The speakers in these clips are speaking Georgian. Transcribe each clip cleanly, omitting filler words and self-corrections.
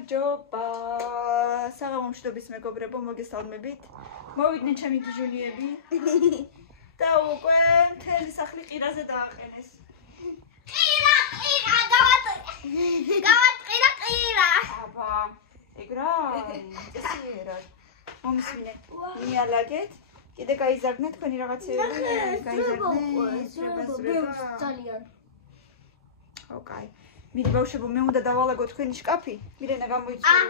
გამარჯობა. საღამომშვიდობის მეგობრებო, მოგესალმებით. მოვიდნენ ჩემი გიჟუნიები და უკვე მთელი სახლი ყირაზე დააყენეს. ყირა, ყირა. აბა, ეგ რა? წესიერად. მომისმინე. მიალაგეთ. კიდე გაიზარდნეთ თქვენი რაღაცეები. გაიზარდნეთ. ძალიან. ოკეი. მიდი ბავშვებო, მე უნდა დავალაგო თქვენი შკაფი. მირენა გამოიცვალე.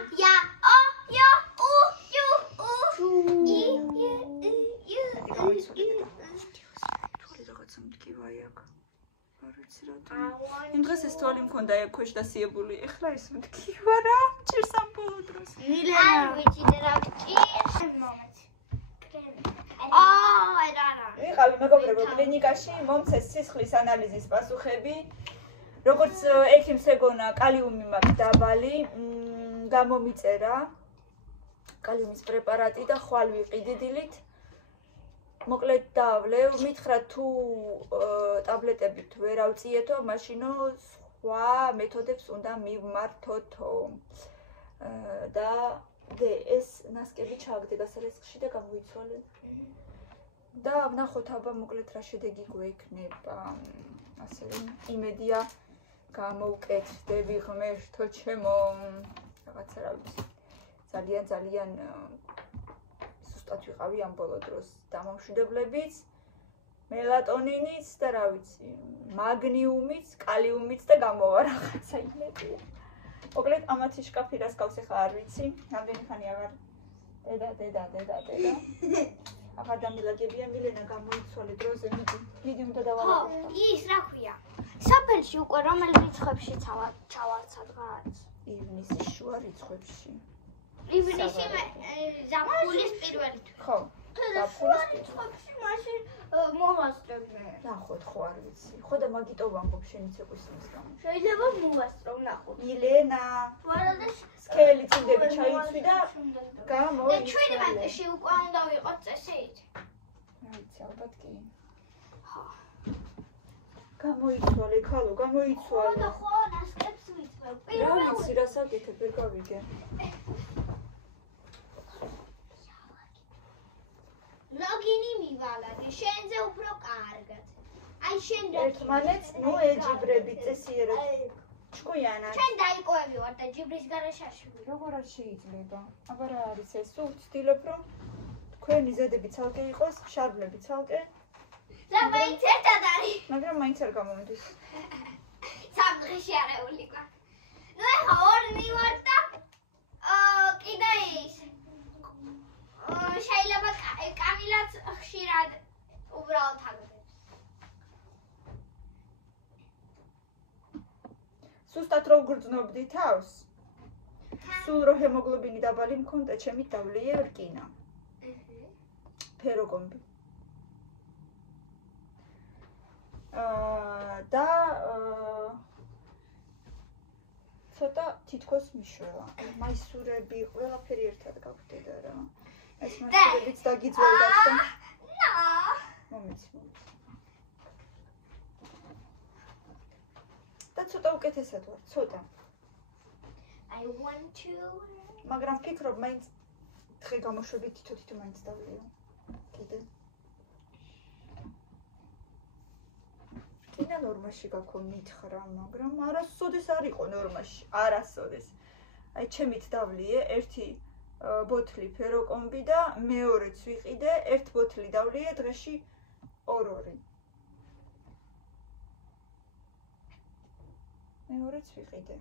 იმ დღეს ეს თვალი მქონდა ეგ ქვეშ დასიებული. ეხლა ის მткиვა რა, ჭირს ამ ბოლო დროს. მილენა ვიცი რა ჭირს. ვიყავი მეგობრებო კლინიკაში, მომცეს სისხლის ანალიზის პასუხები. როგორც ექიმს ეგონა, კალიუმი მაქვს დაბალი, გამომიწერა კალიუმის პრეპარატი და ხვალ ვიყიდი დილით. მოკლედ დავვლევ, მითხრა თუ ტაბლეტებით ვერ ავწიეთო, მაშინო სხვა მეთოდებს უნდა მივმართოთო. და ეს ნასკები ჩააგდე გასარესხში და გამოიცვალე. და ვნახოთ აბა მოკლედ რა შედეგი გვექნება. ასე იმედია გამოვკეთდები ღმერთო ჩემო. რაღაცა რა ვიცი. ძალიან სუსტად ვიყავი ამ ბოლო დროს. დამამშვიდებლებით, მელატონინიც და რა ვიცი, მაგნიუმიც, კალიუმიც და გამოვა რაღაცა იმედია. მოკლედ ამათი შკაფი რას გავს ახლა არ ვიცი. რამდენი ხანი აღარ დედა. აღარ დამილაგებია მილენა გამოიცვალე დროზე მიდი უნდა დავალაგო. ის რა ქვია? საფელში უკვე რომელ რიცხვებში ჩავარცად რაღაც? ივნისის შუა რიცხვებში. ივნისი ზაფხულის პირველი თვე. ხო. ზაფხულის რიცხვებში მაშინ მოვასწრებნე. ნახოთ ხო არ ვიცი. ხო და მაგიტო ვამბობ შენიც ეკვისნის გამო. შეიძლება მოვასწრო ნახოთ. მილენა. სქელი წინდები ჩაიცვი და გამოიცვალე. და ჩვენი მანტეში უკვე უნდა ვიყოთ წესით. რა ვიცი, ალბათ კი. გამოიცვალე, ქალო, გამოიცვალე. და ხო, ნასკებს ვიცმევ. რა ვიცი, რა საკეთებ, ვერ გავიგე. ლოგინი მივალაგე, შენზე უფრო კარგად. აი შენ ერთმანეთს ნუ ეჯიბრებით წესიერად. ჭკვიანად. ჩვენ დაიკოები ვარ და ჯიბრის გარეშეში. როგორ არ შეიძლება? აბა რა არის ეს? სულ ვცდილობ რომ თქვენი ზედები ცალკე იყოს, შარბლები ცალკე. და მაინც ერთად არის. მაგრამ მაინც არ გამომდის. სამდღეში არეული გვაქვს. ნუ ეხა ორი მივარ და კიდე ის. შეიძლება კამილაც ხშირად უბრალოდ თაგდებს. სუსტად რო გრძნობდი თავს? სულ რო ჰემოგლობინი დაბალი მქონდა, ჩემი დავლიე რკინა. ფეროგომბი. და ცოტა თითქოს მიშველა. მაისურები ყველაფერი ერთად გავხდიდა რა. ეს მასშტაბებიც დაგიძველდა და მომიც. და ცოტა უკეთესად ვარ, ცოტა. I want to. მაგრამ ვფიქრობ, მაინც დღე გამოშვებით თითო მაინც დავლიო. კიდე. კიდე ნორმაში გაქო მითხრა, მაგრამ არასოდეს არ იყო ნორმაში, არასოდეს. აი ჩემით დავლიე ერთი ბოთლი ფეროკომბი და მეორეც ვიყიდე, ერთ ბოთლი დავლიე დღეში 2. მეორეც ვიყიდე.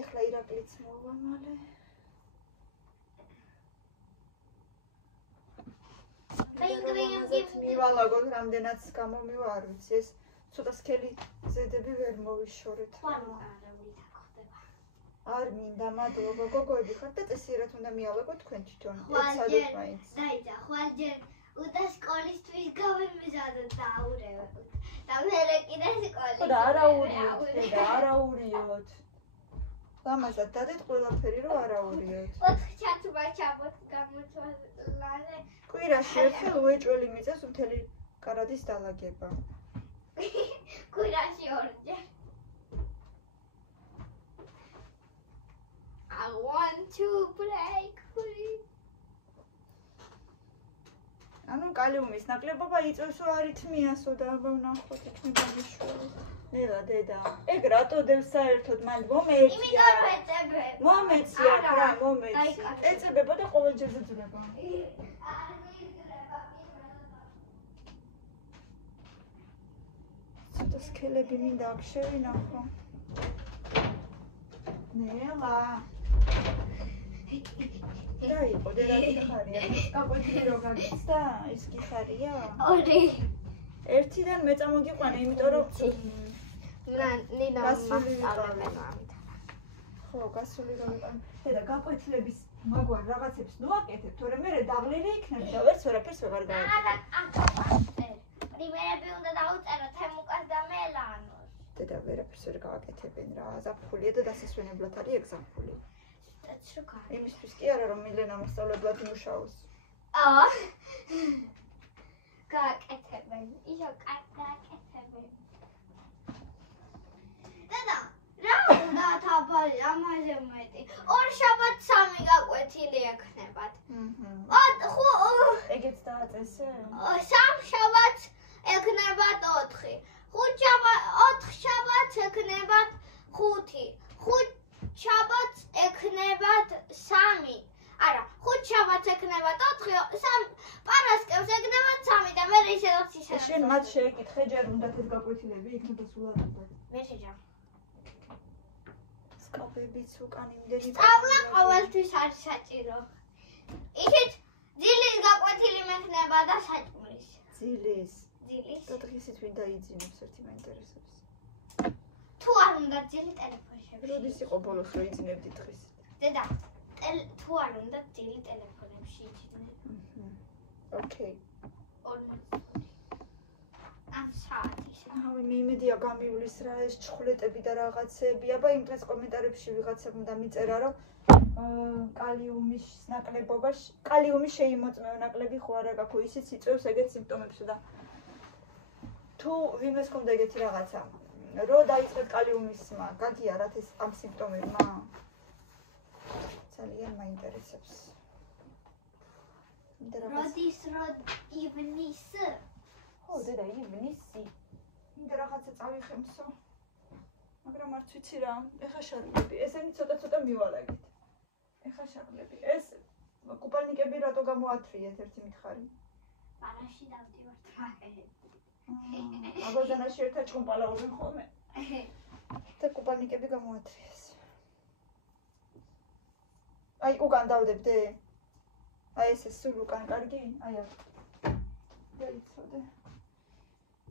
ეხლა ირაკლიც მოვა მალე. მივალაგოთ რამდენაც გამომივა არ ვიცი ეს ცოტა სქელი ზედები ვერ მოვიშორეთ. არ მინდა მადლობა გოგოები ხართ და წესიერად უნდა მიალაგოთ თქვენ თვითონ. ეცადოთ მაინც. დაიცა, ხვალჯერ უდა სკოლისთვის გავემზადოთ და აურევოთ. და მერე კიდე სკოლაში. ხო და არაურიოთ, არაურიოთ. ლამაზად დადეთ ყველაფერი რომ არაურიოთ. 4 ჩათვლა ჩაბოთ გამოთვალე. კვირაში ერთხელ უეჭველი მიწევს მთელი კარადის დალაგება. კვირაში 2 ჯერ. to break free. ანუ კალიუმის ნაკლებობა იწევს არითმიასო და აბა ვნახოთ იქნება მშველი. ნელა დედა. ეგ რატო დევს საერთოდ მან მომეცი. იმიტომ ეწებე. მომეცი რა, მომეცი. ეწებება და ყოველჯერზე ძრება. ცოტა სქელები მინდა აქ შევინახო. ნელა. რა იყო და რა გიხარია? გაყვეთილი რო გაგიცდა? ის გიხარია? ორი. ერთიდან მე წამოგიყვანა, იმიტომ რომ ნინა მასწავლებელმა. ხო, გასული რომ იყო. და გაყვეთილების მაგვარ რაღაცებს ნუაკეთებ, თორემ მე დაღლილი იქნები და ვერც ვერაფერს ვეღარ გავაკეთებ. პრიმერები უნდა დაუწერო თემუკას და მელანოს. და ვერაფერს ვერ გავაკეთებენ რა, ზაფხულია და დასასვენებლად არის ეგ ზაფხული. იმისთვის კი არა რომ მილენა მასწავლებლად იმუშაოს. გააკეთებენ, ისო გააკეთებენ. დედა, რა უნდა თაფალი ამაზე მეტი? ორ შაბათს 3 გაკვეთილი ექნებათ. ეგეც დააწესე? 3 შაბათს ექნებათ 4. 4 შაბათს ექნებათ 5. 5 შაბათს ექნებათ 3. არა, 5 შაბათს ექნებათ 4, 3 პარასკევს ექნებათ 3 და მე ისედაც ისე. შენ მათ შეეკითხე ჯერ უნდათ ეს გაკვეთილები იქნება სულადად. მე შეჯა. სკაპებიც უკან იმდენი. სწავლა ყოველთვის არის საჭირო. ისიც ძილის გაკვეთილი მექნება და საჭმლის. ძილის. ძილის. და დღისით ვინ დაიძინებს ერთი მაინტერესებს. თუ არ უნდა ძილი ტელეფონში. როდის იყო ბოლოს რო იძინებდი დღის? დედა, თუ არ უნდა ძილი ტელეფონებში იძინებ. ოკეი. ამ საათის. ავი მე იმედია გამივლის რა ეს ჩხვლეტები და რაღაცები. აბა იმ დღეს კომენტარებში ვიღაცამ დამიწერა რომ კალიუმის ნაკლებობაში, კალიუმის შეიმოწმეო ნაკლები ხო არა გაქვი ისიც იწევს ეგეთ სიმპტომებს და თუ ვინმეს ქონდა ეგეთი რაღაცა რო დაიწყეთ კალიუმისმა, გაგიარათ ეს ამ სიმპტომებმა? ძალიან მაინტერესებს. როდის ივნის? ხო, დედა, ივნისი. მინდა რაღაცა წავიხემსო. მაგრამ არც ვიცი რა, ეხა შარლები. ესენი ცოტა მივალაგეთ. ეხა შარლები. ეს კუპალნიკები რატო გამოათრიეთ ერთი მითხარი? პარაში დავდივართ მაგერები. აბაზანაში ერთად ჭუმპალაურენ ხოლმე. და კუპალნიკები გამოათრიეს. აი, უკან დავდებდე. აი ეს სულ უკან კარგი? აი აქ. დაიცოდე.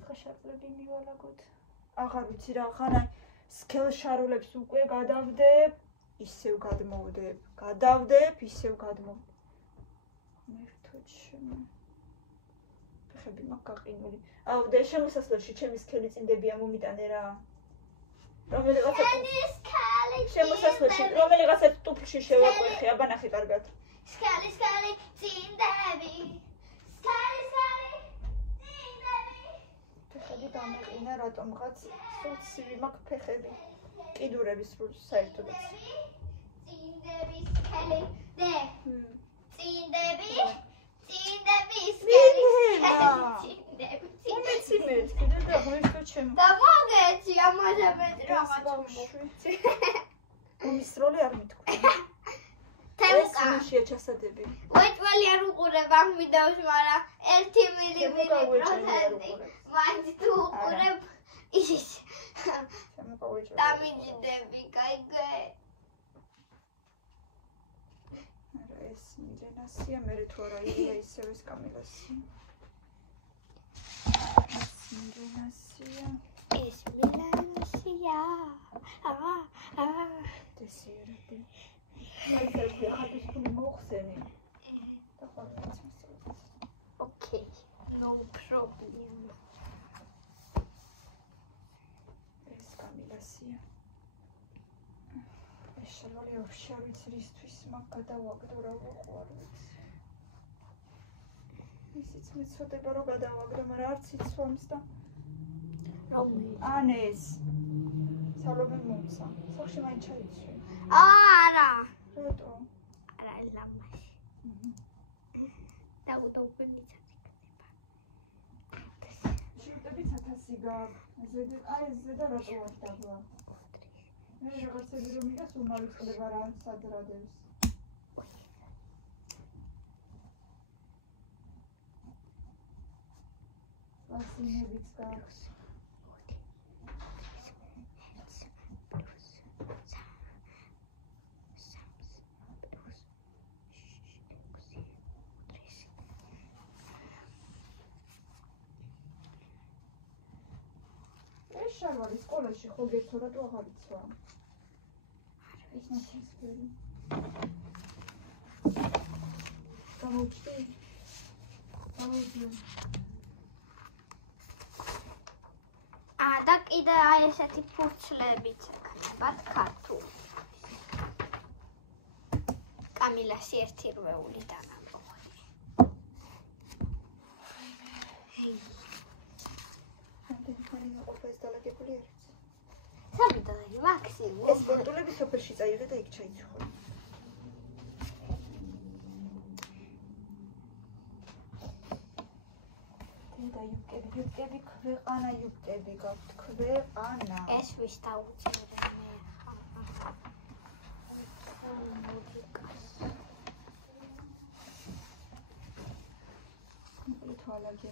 ხაშარლები მივალაგოთ. აღარ ვიცი რა, ხან აი სქელშარულებს უკვე გადავდებ, ისევ გადმოვდებ. გადავდებ, ისევ გადმოვდებ. მერთოჩი. ფეხები მაქვს გაყინული. აუ, და შემოსასვლელში ჩემი სქელი წინდებია მომიტანე რა. რომელიღაცა შემოსასვლელში, რომელიღაცა ტუფლში შევაყვეხე, აბა ნახე კარგად. სქელი წინდები. ფეხები დამეყინა რატომღაც სულ ცივი მაქვს ფეხები. კიდურები სულ საერთოდ. წინდები სქელი დე. წინდები უმეცი მეთქი და მოიწო ჩემო. და მოგეცი ამაზე მეტი რაღაც ბავშვი. უმისროლი არ მithქვი. თემუკა. ეს მაშია ჩასადები. ვეჭველი არ უყურებ ამ ვიდეოს, მაგრამ 1 მილიმეტრი მაინც თუ უყურებ ის. თემუკა ვეჭველი. დამიჯდები, კაიგე. ეს მილენასია, მე თუ არა ილია ისევ ეს კამილასია. ეს მილენასია. დესერტი. აი ეს ხატის ფული მოხსენი. და ხოლმე Okay, no problem. ეს კამილასია. ეს შალვალი აღშა ვიცი რისთვის მაგ გადავაგდო რა ვიყوار ვიცი. ისიც მეცოდება რომ გადავაგდო, მაგრამ არც იცვამს და რომელი? ანეს. სალომე მომცა. სახში მაინც ჩაიცვი. არა. რატო? არა ლამაში. დაუდობენიც იქნება. შუტები 1000 გაქვს. აი ზედა რატო არ დაბლა? მე რაღაცები რომ მიგას უმალ წყდება რა სადრადებს. ასინებიც გაქვს. შარვალი სკოლაში ხო გეთო რატო აღარ იცვა? ეს მასწავლებელი. გამოვჩდი. და კიდე აი ესეთი ფურცლებიც ქნებათ ქართული. კამილას ერთი რვეული დანაპოვანი. საბიტოი მაქსიმუმ. ეს ბოტლები სოფელში წაიღე და იქ ჩაიცხოვე. და იუბკები ქვეყანა იუბკები გაქვთ ქვეყანა. ეს ვის დაუწერე მე ხარ. თვალაგე.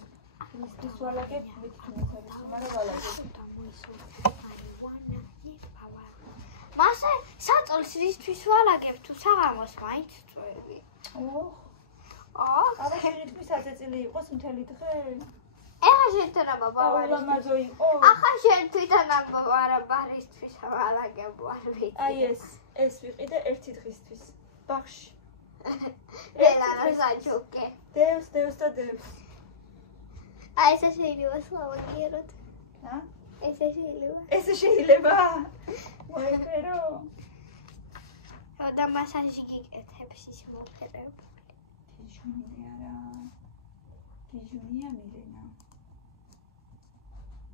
ის თვალაგე მithuneth არის, მაგრამ ვალაგე. მასე საწოლს რისთვის ვალაგებ თუ საღამოს მაინც წვევი. აბა შენთვის აწეწილი იყოს მთელი დღე? ეხა შენთან აბა ულამაზო იყო? ახლა შენ თვითონ აბა არა ბარისთვის ვალაგებ არ ვიცი. აი ეს ვიყიდე ერთი დღისთვის. ბაღში. დელა რა საჩუკე. დევს და დევს. აი ესე შეიძლება სლავაკიეროთ. ჰა? ესე შეიძლება. მოიფერო. და მასაჟი გიკეთებს ის მოფერებ. გიჟუნია მილენა.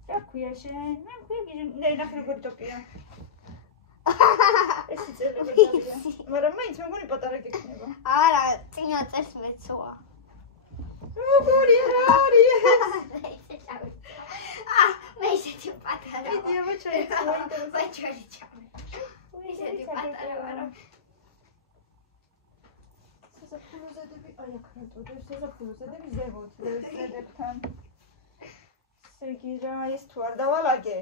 რა ქვია შენ? მე მქვია გიჟუნია, ნახე როგორ ტოპია. ეს წერება დავია. მაგრამ მაინც მეგონი პატარა გექნება. არა, წინა წელს მეცოა. როგორი არის? მე ისეთი პატარა. იდი აბა ჩაიცვა ინტერესა. ბაჭარი ჩამე. ისეთი პატარა ვარ. საზაფხულოზადები, აი აქ რატოდებს საზაფხულოზადები ზემოთ, ზედებთან. სეგი რა, ეს თუ არ დავალაგე.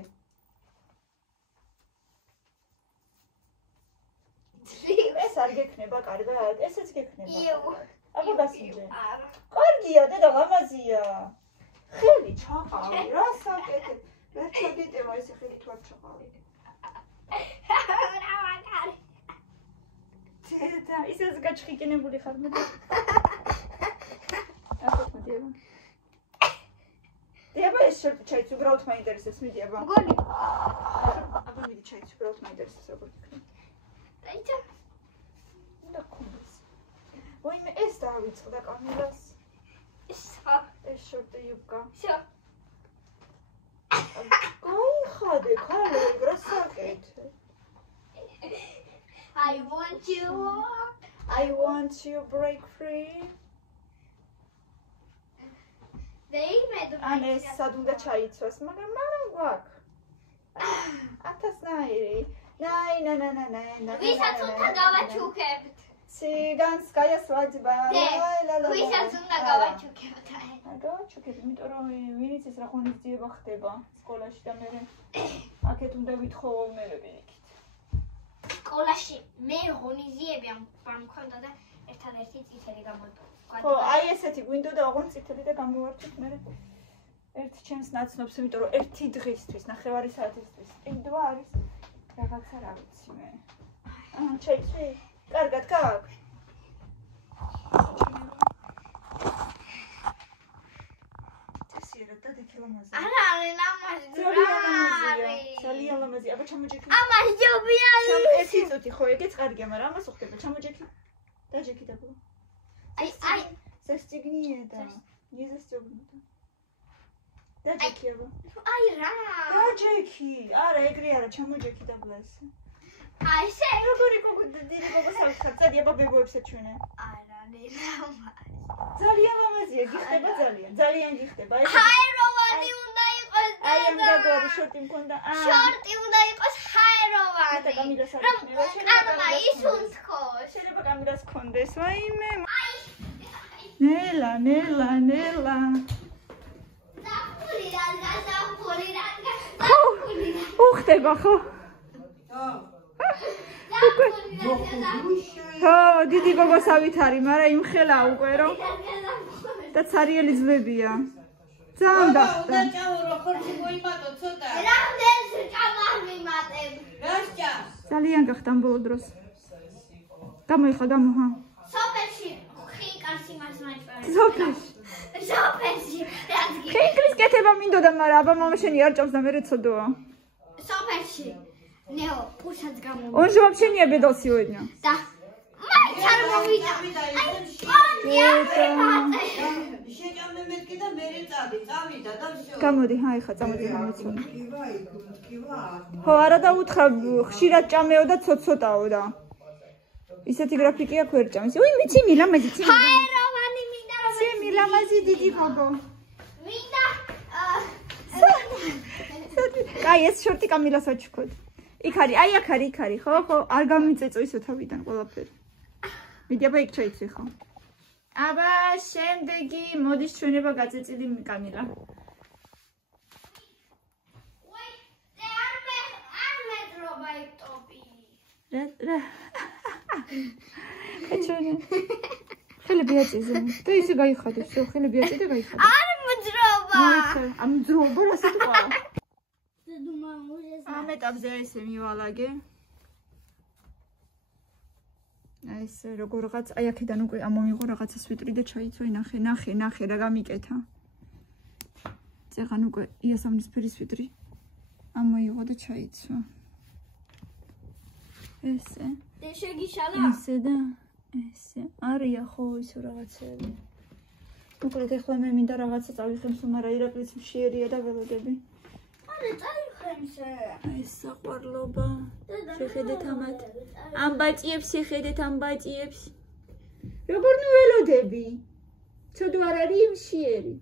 ეს არ გექნება კარგად, ესეც გექნება. აბა გასინჯე. კარგია, დედა ლამაზია. ხელი ჩაყავი, რა საკეთებ? ვერ ჩაგეტევა ესე ხელი თუ არ ჩაყავი. რა მაგარი. დედა, ისეც გაჩხიკინებული ხარ მე. აბა მოდიება. აბა ეს შერტი ჩაიც უბრალოდ მაინტერესებს, მიდი აბა. მგონი. აბა მიდი ჩაიც უბრალოდ მაინტერესებს როგორ იქნება. რაიცა? და კონდეს. ვაიმე ეს დავიწყდა კამილას. ისო. ეს შორტი იუბკა. ისო. გაიხადე, ქალე, რა საკეთე? I want you break free. ან ეს სად უნდა ჩაიცვას, მაგრამ გვაქვს. 1000 ნაი. ვისაც უნდა გავაჩუქებთ? Циганская свадьба. ვისაც უნდა გავაჩუქებთ? გავაჩუქებ, იმიტომ რომ ვინც ეს რა ღონისძიება ხდება სკოლაში და მე აქეთ უნდა ვითხოვო მერები იქით. სკოლაში მე ღონისძიები ამ მქონდა და ერთადერთი წითელი გამოდო. ხო, აი ესეთი გვინდოდა ოღონდ წითელი და გამოვარჩით მე. ერთ ჩემს ნაცნობს, იმიტომ რომ ერთი დღისთვის, ნახევარი საათისთვის. ყიდვა არის რაღაცა რა ვიცი მე. ჩაიცვი? კარგად გაქვს. წესიერად და დიქილამაზე. არა, ლამაზი. ძალიან ლამაზი. აბა ჩამოჯექი. ამას ჯობია. ერთი წუთი ხო, ეგეც კარგია, მაგრამ ამას უხდება. ჩამოჯექი. დაჯექი და ბო. აი, სასწიგნიედა. ნიზესწოგნიდა. დაჯექი აბა. აი რა. დაჯექი. არა, ეგრე არა, ჩამოჯექი და ბლეს. აი ესე როგორი გოგო დიდი გოგო სამხარ ძალიან ბაბებოებს ეჩვენე არა ნელა ძალიან ლამაზია გიხდება ძალიან გიხდება ჰაეროვანი უნდა იყოს აი ამ გაგვარი შორტი მქონდა შორტი უნდა იყოს ჰაეროვანი რომ კანმა ისუნთქოს შეიძლება კამერას ქონდეს ვაიმე ნელა უხდება ხო ხო დიდი გოგოსავით არის მაგრამ იმხელა უკვე რომ და ცარიელი ძლებია ძალიან დახტა რამდენს ჭამარ მიმატებ ძალიან გახტამ ბოლო დროს გამოიხა გამოჰა სოფელში ხინკარს იმას მაჭვარი სოფელში ხინკრის კეთება მინდოდა მაგრამ აბა მამა შენი არ ჭამს და მე რეცოდოა სოფელში ნეო პუშაც გამო он же вообще не обедал сегодня და მაინც არ მოვიდა შეჭამე მეთქე და მე წავიდა და всё გამოდი ხა წამოდი გამიცოდი ხო არა და უთხრა ხშირად ჭამეო და ცოტ-ცოტაო და ისეთი გრაფიკი აქვს ვერ ჭამის უი მიცი მილამაზი ჰაეროვანი მინდა რომ მილამაზი დიდი გოგო მინდა აი ეს შორტი კამილას აჩქოთ იქ არის აი აქ არის ხო არ გამიწეწო ისო თავიდან ყველაფერი მიდი აბა იქ ჩაიცვი ხო აბა შემდეგი მოდის ჩვენება გაწეწილი კამილა ვაი არ მეტრობა იქ ტოპი რა ეჩვენე ხელები აწეზე და ისე გაიხადე всё ხელები აწე და გაიხადე არ მძრობა ამ ძრობა რა სიტყვაა დედუმამუჟეს ამ ეტაპზე ესე მივალაგე აი ეს როგორღაც აი აქედან უკვე ამომიღო რაღაცა სვიტრი და ჩაიცვე ნახე რა გამიკეთა წეღან უკვე იასამნისფერი სვიტრი ამოიღო და ჩაიცვა ესე შეგიშალა ესე და ესე არია ხო ისო რაღაცები უყურეთ ახლა მე მინდა რაღაცა წავიხემს მაგრამ ირაკლიც მშიერია და ველოდები არა წავიხემსე აი საყვარლობა შეხედეთ ამათ ამბატიებს შეხედეთ ამბატიებს როგორ ნუ ველოდები ცოდო არ არის მშიერი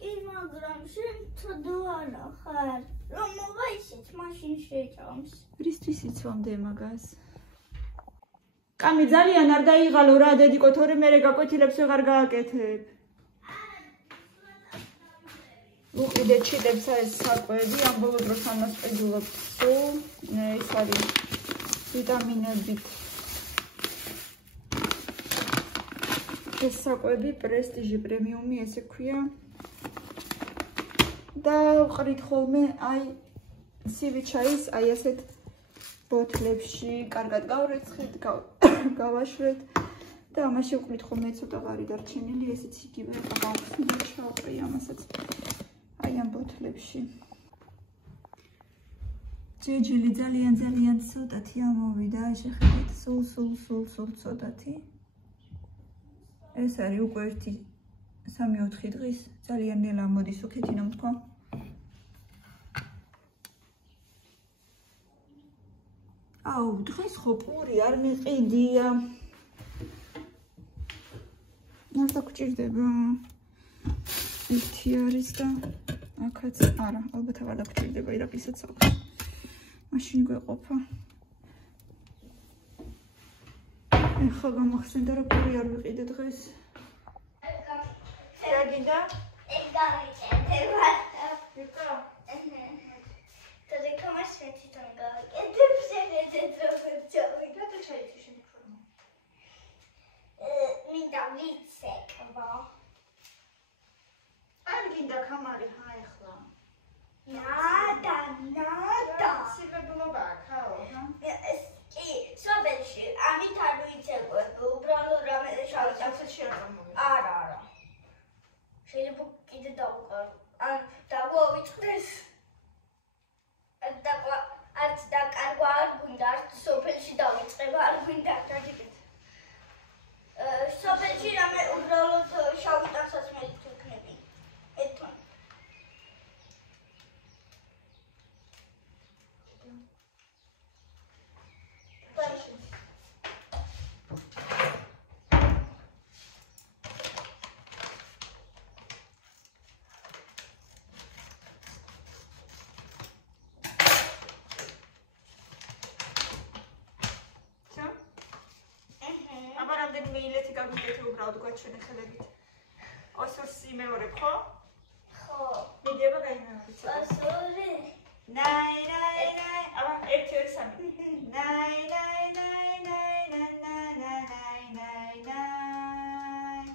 კი მაგრამ შენ ცოდო არა ხარ რომ მოვა ისიც მაშინ შეჭამს რისთვის იცვამდე მაგას კამი ძალიან არ დაიღალო რა დედიკო თორე მე გაკვეთილებს ვეღარ გააკეთებ უყიდეთ ჩიტებს ეს საკვები ამ ბოლო დროს ამას პედულობ სულ ეს არის ვიტამინებით ეს საკვები პრესტიჟი პრემიუმი ესე ქვია და ვყრით ხოლმე აი ცივი ჩაის აი ასეთ ბოთლებში კარგად გავრეცხეთ გავაშვეთ და ამაში ვყრით ხოლმე ცოტა ვარი დარჩენილი ესეც იგივე გავხსნი ამასაც აი ამ ბოთლებში ჯეჯილი ძალიან ცოტათი ამოვიდა შეხედეთ სულ ცოტათი ეს არის უკვე 1-3-4 დღის ძალიან ნელა მოდის უქეთინა თქვა აუ დღეს ხო პური არ მიყიდია ნახა გჭირდება ერთი არის და აქაც არა ალბათ აღარ დაგჭირდება ირაკლისაც აქვს მაშინ გვეყოფა ეხლა გამახსენდა რომ პური არ ვიყიდე დღეს რა გინდა ეს გავიჭერდება ეკა და კომას შეთითონ გავიკეთებ შეგეძებ როგორ ჩავიდა და ჩაიცი შენ ფორმა მინდა ვიცეკვა არ გინდა კამარი ხა ეხლა ნადა სიბებულობა აქაო ხა კი სოფელში ამით არ ვიცეკვებ უბრალოდ რამე შავი წავსეთში არ გამოვიდა არა შეიძლება კიდე დავუყარო ან დავუავიწყდეს არც დაკარგვა არ გვინდა არც სოფელში დავიწყება არ გვინდა გაგიგეთ სოფელში რამე დაგვიკეთე უბრალოდ გვაჩვენე ხელებით. Osurs იმეორებ ხო? ხო. მიდიება გაიმეორებ. Osuri. ნაი ნაი ნაი. აბა 1 2 3. ნაი ნაი ნაი ნაი ნაი ნაი ნაი ნაი ნაი.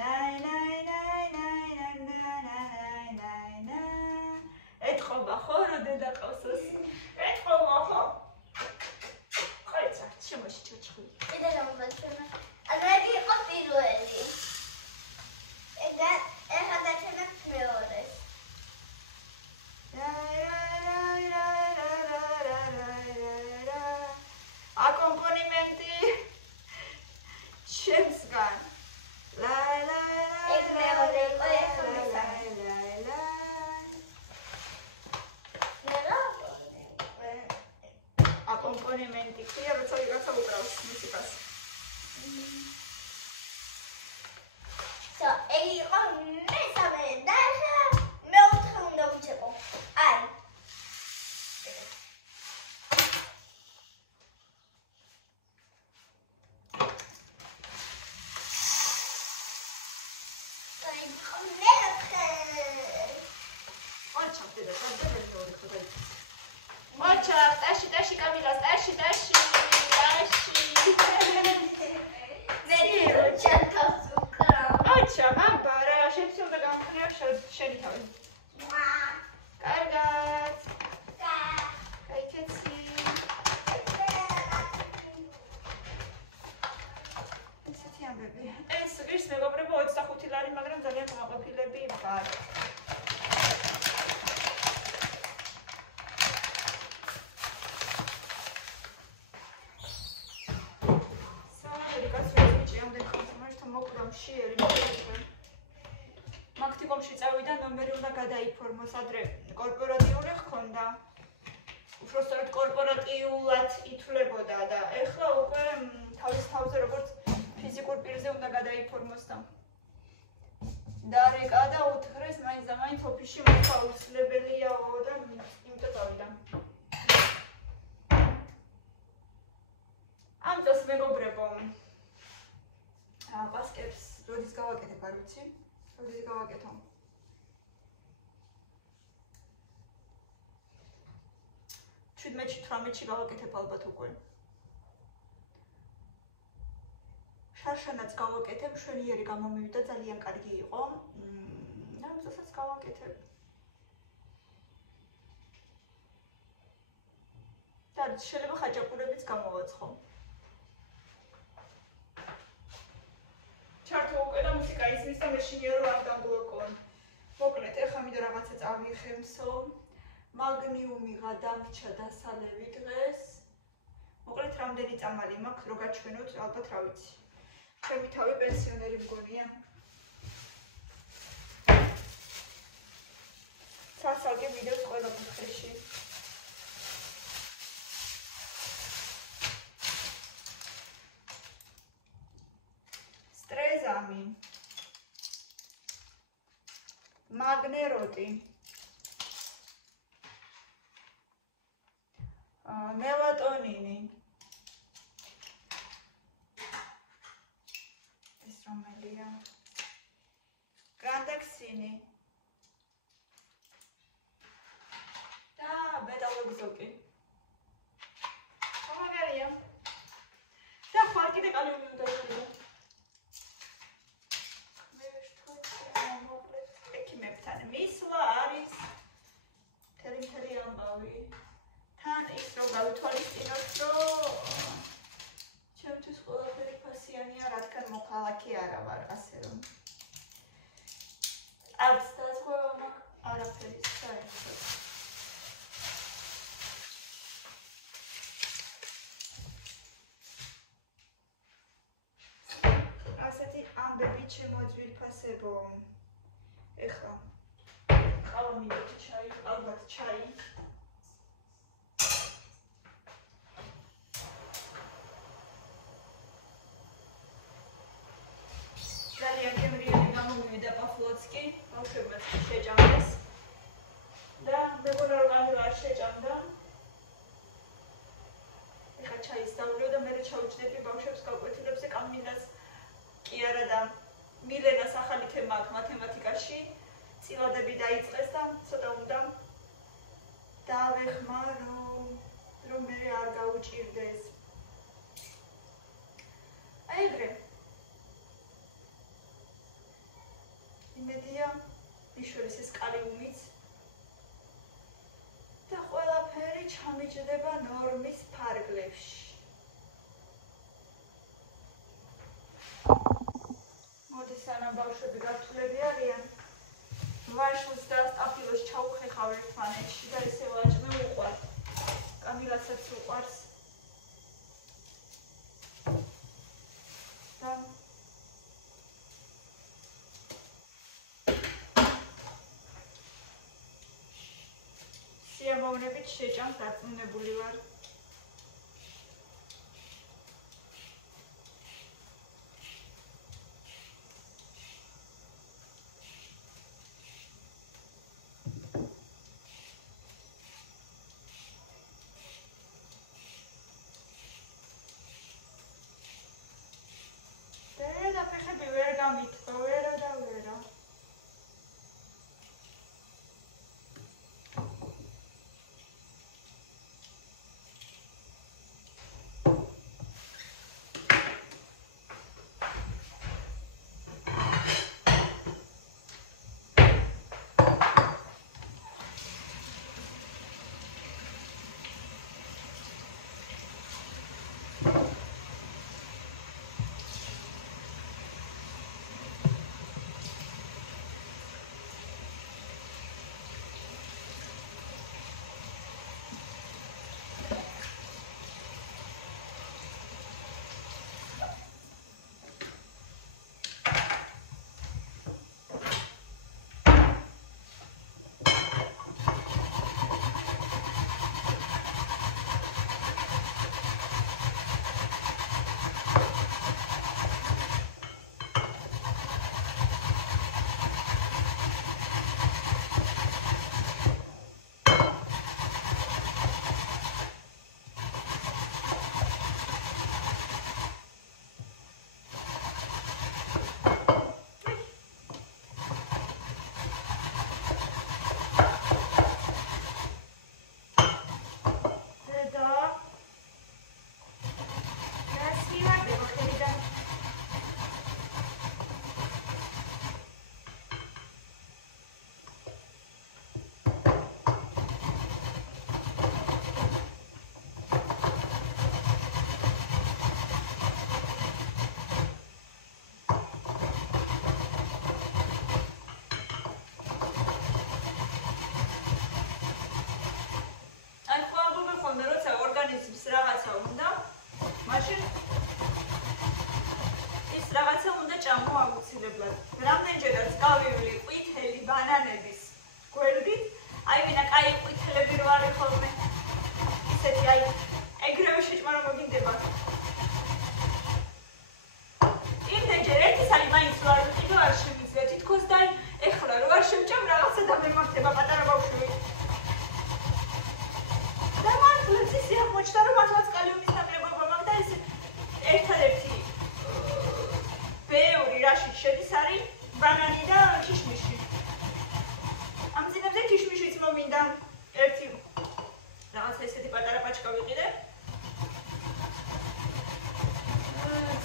ნაი ნაი ნაი ნაი ნაი ნაი ნაი. ეთყობა ხო რა დედა ყავსოს? ეთყობა ხო? ხაიცა, შემოში ჩაჭხული. კიდე გამოვაჩვენე. აგარი იყო პირველი. ეხლა დაჩვენებ მეორეს. აკომპანიმენტი შემსგან. ლაი ლაი ეგ მეორე იყო ეხლა მესამე. აკომპანიმენტი ქვია, როცა ვიღაცა უკრავს მუსიკას. ეგ იყო მესამე და ეხლა მეოთხე უნდა ვიჩეკო. აი. ტაში კამილას ტაში აჩა აბარა შენ უნდა გამხნია შენი თავი კარგად კაიქეცი ესეთი ამბები ეს გრის მეგობრებო 25 ლარი მაგრამ ძალიან გაყოფილები ვარ მაგთიკომში წავიდა ნომერი უნდა გადაიფორმოს ადრე კორპორატიული ხონდა უბრალოდ კორპორატიულად ითვლებოდა და ეხლა უკვე თავის თავზე როგორც ფიზიკურ პირზე უნდა გადაიფორმოს და დარეკა და უთხრეს მაინც და მაინც ოფისში მოხდა აუცილებელიაო და იმიტომ წავიდა ამ დროს მეგობრებო პასკებს როდის გავაკეთებ არ ვიცი როდის გავაკეთო 17-18-ში გავაკეთებ ალბათ უკვე შარშანაც გავაკეთებ შვენიერი გამომივიდა ძალიან კარგი იყო და ამ წელსაც გავაკეთებ და შეიძლება ხაჭაპურებიც გამოვაცხო ჩართო უკვე და მუსიკა ისმის და მეშინია რომ არ დაბლოკონ. მოკლედ, ეხლა მინდა რაღაცა წავიხემსო. მაგნიუმი გადამრჩა დასალევი დღეს. მოკლედ, რამდენი წამალი მაქვს, რო გაჩვენოთ, ალბათ რა ვიცი. ჩემი თავი პენსიონერი მგონია. სასალგე ვიდეოს ყველა კუთხეში. სტრეზამი მაგნეროტი მელატონინი ეს რომელია გრანდაქსინი და ბეტალოგზოკი მაგარია და ხარ კიდე კალიუმი უნდა იყიდო მისლა არის თელი ამბავი თან ის რომ გავითვალისწინოთ რომ ჩემთვის ყველაფერი ფასიანია რადგან მოქალაქე არა ვარ ასე რომ არც დაზღვევა მაქვს არაფერი საერთოდ ასეთი ამბები შემოძვირფასებო ეხლა მინდით ჩაი, ალბათ ჩაი. ძალიან გემრიელი გამომივიდა პაფლოცკი, ბავშვებმაც შეჭამდეს. და მეგონა რომ კამილა არ შეჭამდა. ეხლა ჩაის დავლიო და მე ჩავჭდები ბავშვებს გაკვეთილებზე კამილას კი არა და მილენას ახალი თემა აქვს მათემატიკაში. წილადები დაიწყეს და ცოტა უნდა დავეხმარო, რომ მე არ გაუჭირდეს. აი ეგრე. იმედია მიშორის ეს კალიუმიც და ყველაფერი ჩამიჯდება ნორმის ფარგლებში. მოდი სანამ ბავშვები გართულები არიან, ვაშლს და სტაფილოს ჩაუხეხავ ერთმანეთში და ესე ვაჭმე უყვართ. კამილასაც უყვარს. და სიამოვნებით შეჭამს დაწუნებული ვარ. რაღაცა უნდა, მაშინ ის რაღაცა უნდა ჭამო აუცილებლად. რამდენჯერაც გავივლი ყვითელი ბანანების გვერდით, აი ვინა კაი ყვითელები რო არის ხოლმე. ისეთი აი ეგრევე შეჭმა რომ მოგინდება. იმდენჯერ ერთი სალი მაინც რო არ ვიყიდო არ შემიძლია. თითქოს და ეხლა რო არ შევჭამ რაღაცა დამემართება პატარა ბავშვი. და მართლაც ისე აღმოჩნდა რომ მართლაც კალიუმის ნაკლებობა მაქვს და ეს ერთადერთი ბევრი რაში შედის არის ბანანი და ქიშმიში. ამ წინებზე ქიშმიშიც მომინდა ერთი რაღაცა ესეთი პატარა პაჩკა ვიყიდე.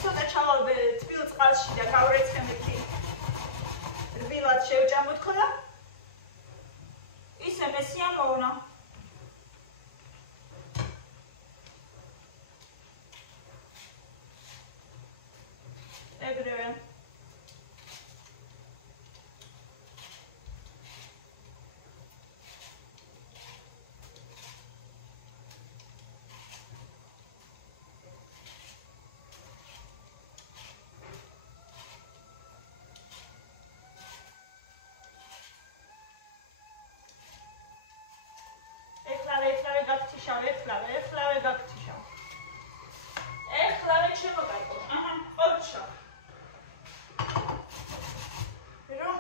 ცოტა ჩავალბე თბილ წყალში და გავრეცხემეთი რბილად შევჭამოთ ხოლმე. ისე მე სიამოვნა. ეგრევე ეხლავე გაგთიშავ, ეხლავე გაგთიშავ. ეხლავე შემოგაიყო. აჰა, ოჩა. რომ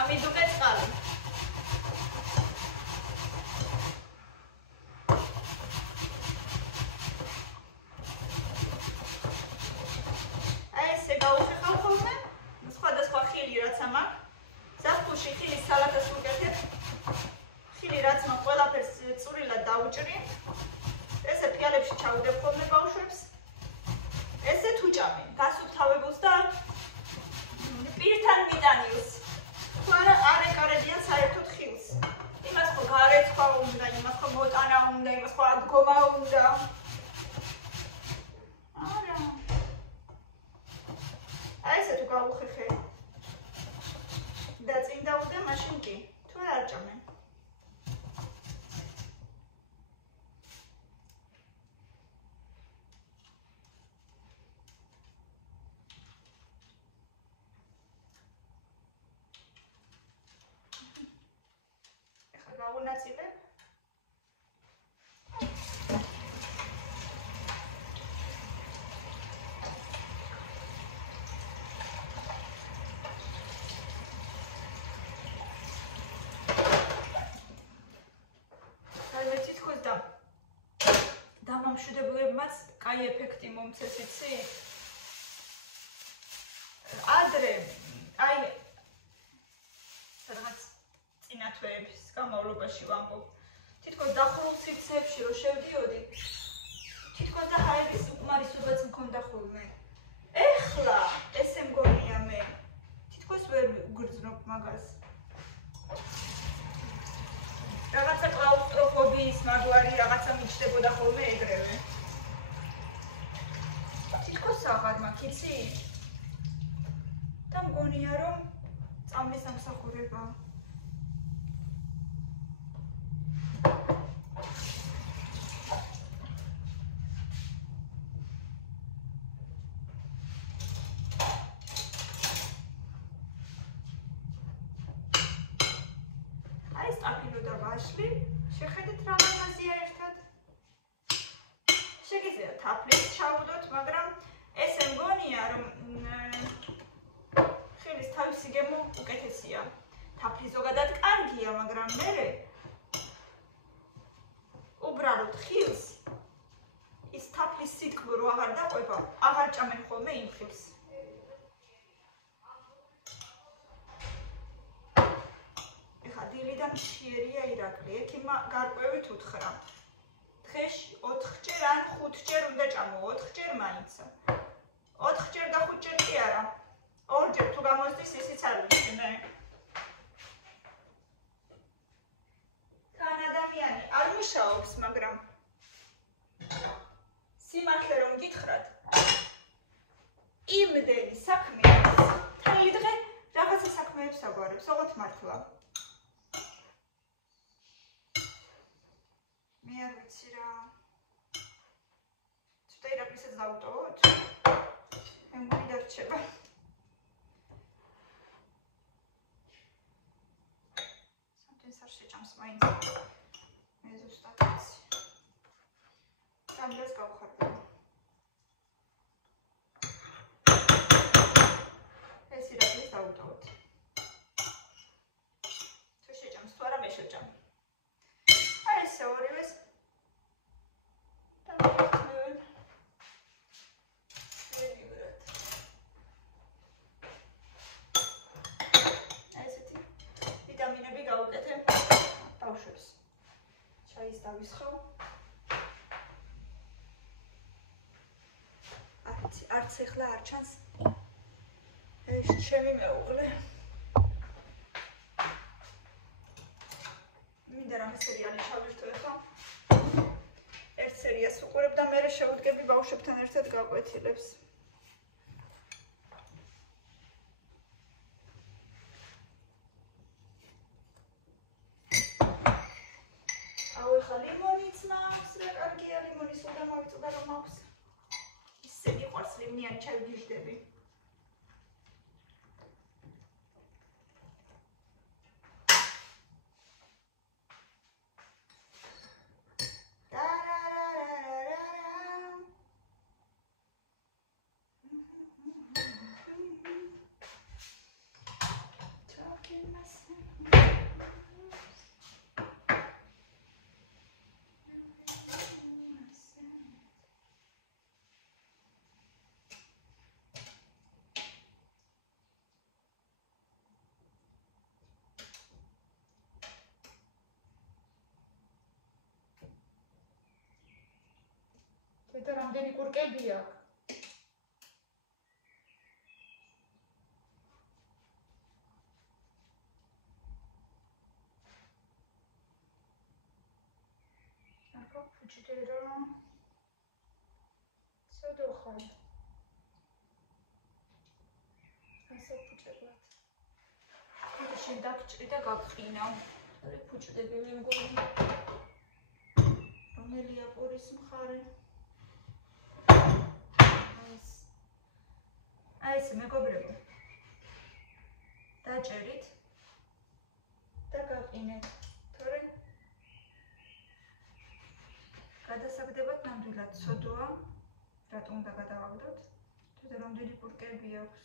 ამიდუკე წყალი. ჩაუდებ ხოლმე ბავშვებს. ესეთ უჭამენ, გასუფთავებულს და პირთან მიტანილს. თუ არა არეკარებიან საერთოდ ხილს. იმას ხო გარეცხვა უნდა, იმას ხო მოტანა უნდა, იმას ხო ადგომა უნდა. არა. აი ესე თუ გავუხეხე. და წინ დავუდე მაშინ კი. თუ არ ჭამენ. გავუნაწილებ. საერთოდ თითქოს დამამშვიდებლებმაც კაი ეფექტი მომცეს, იცი? ადრე, აი რაღაც წინა თვეების განმავლობაში ვამბობ. თითქოს დახურულ სივრცეებში რო შევდიოდი, თითქოს და ჰაერის უკმარისობაც მქონდა ხოლმე. ეხლა ესე მგონია მე. თითქოს ვერ გრძნობ მაგას. რაღაცა კლაუსტროფობიის მაგვარი რაღაცა მიჩნდებოდა ხოლმე ეგრევე. თითქოს აღარ მაქვს, იცი? და მგონია რომ წამლის ამსახურებაა. შეხედეთ რა მაგაზია ერთად. შეგიძლია თაფლით ჩაუდოთ, მაგრამ ესე მგონია რომ ხილის თავისი გემო უკეთესია. თაფლი ზოგადად კარგია, მაგრამ მე უბრალოდ ხილს ის თაფლის სიტყვი რო აღარ დაყვება, აღარ ჭამენ ხოლმე იმ ხილს. დილიდან მშიერია ირაკლი, ექიმმა გარკვევით უთხრა. დღეში 4-ჯერ ან 5-ჯერ უნდა ჭამო, 4-ჯერ მაინც. 4-ჯერ და 5-ჯერ კი არა. 2-ჯერ თუ გამოსდის, ისიც არ ვიცი მე. თან ადამიანი არ მუშაობს, მაგრამ სიმართლე რომ გითხრათ, იმდენი საქმეა, თელი დღე რაღაცა საქმეებს აგვარებს, ოღონდ მართლა. მე არ ვიცი რა. ცოტა ირაკლისაც დავუტოვოთ. მე მგონი დარჩება. სამდენს არ შეჭამს მაინც. მე ზუსტად ვიცი. სამდენს გავხარდა. ეს ირაკლის დავუტოვოთ. თუ შეჭამს თუ არა მე შეჭამ. ესე ორივეს დამოხმევენ. ესეთი ვიტამინები გავუკეთე ბავშვებს. ჩაის დავისხავ. არც ეხლა არ ჩანს ეს ჩემი მეუღლე. მინდა რამე სერიალი ჩავირთო ეხლა. ერთ სერიას უყურებ და მერე შევუდგები ბავშვებთან ერთად გაკვეთილებს. აუ ეხლა ლიმონიც მაქვს, რა კარგია ლიმონის უდა მოვიწოდა რომ მაქვს. ისე მიყვარს ლიმონიანი ჩაი ვიждები. და რამდენი კურკები აქვს. აკა ფუჭდერა. სოდოხარ. ასე ფუჭებად. შენ დაგჭრი და გაგყინავ. ორი ფუჭდები მეგონი. რომელია პურის მხარე? აი ეს მეგობრებო. დაჭერით და გაყინეთ. თორე გადასაგდებად ნამდვილად ცოდოა. რატომ უნდა გადავაგდოთ? თუმცა რამდენი პურკები აქვს.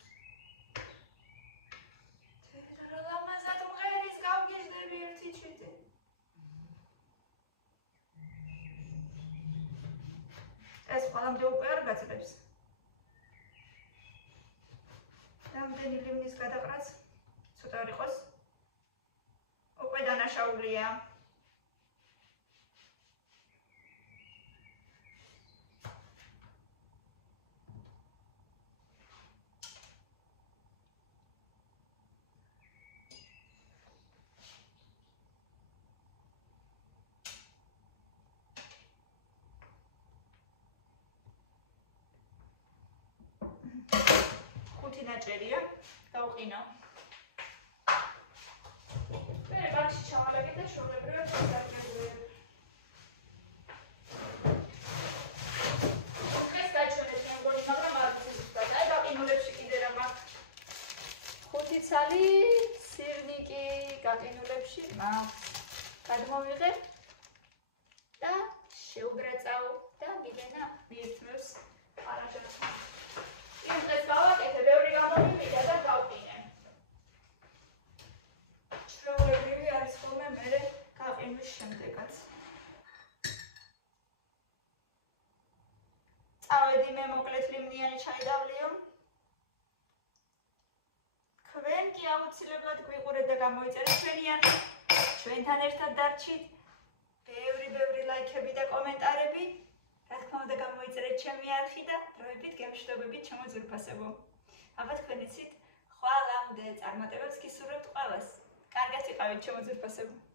თეთრ ლამაზად მღერის გავგეჟდები ერთი თვითი. ეს ყველამდე უკვე არ გაძლებს. რამდენი ლიმნის გადაყრაც ცოტა არ იყოს. უკვე დანაშაულია. ხუთი ნაჭერია, გავყინავ. მე ბაქში ჩავალაგე და შორებრივად გადაგებულებ. დღეს გაჩვენეთ მე მგონი, მაგრამ არ ვიცი ზუსტად. აი გაყინულებში კიდე რა მაქვს. ხუთი ცალი სირნიკი გაყინულებში მაქვს. გადმოვიღებ და შევგრაწავ და მიგენა მიირთმევს არაჟანს. იმ დღეს გავაკეთე, ბევრი გამომივიდა და გავყინე. ჩვეულებრივი არის ხოლმე მერე გაყინვის შემდეგაც. წავედი მე მოკლედ ლიმნიანი ჩაი დავლიო. თქვენ კი აუცილებლად გვიყურეთ და გამოიწერეთ ჩვენიანი. ჩვენთან ერთად დარჩით. ბევრი ლაიქები და კომენტარები. რა თქმა უნდა გამოიწერეთ ჩემი არხი და დროებით გემშვიდობებით ჩემო ძვირფასებო. აბა თქვენ იცით, ხვალამდე წარმატებებს გისურვებთ ყველას. კარგად იყავით ჩემო ძვირფასებო.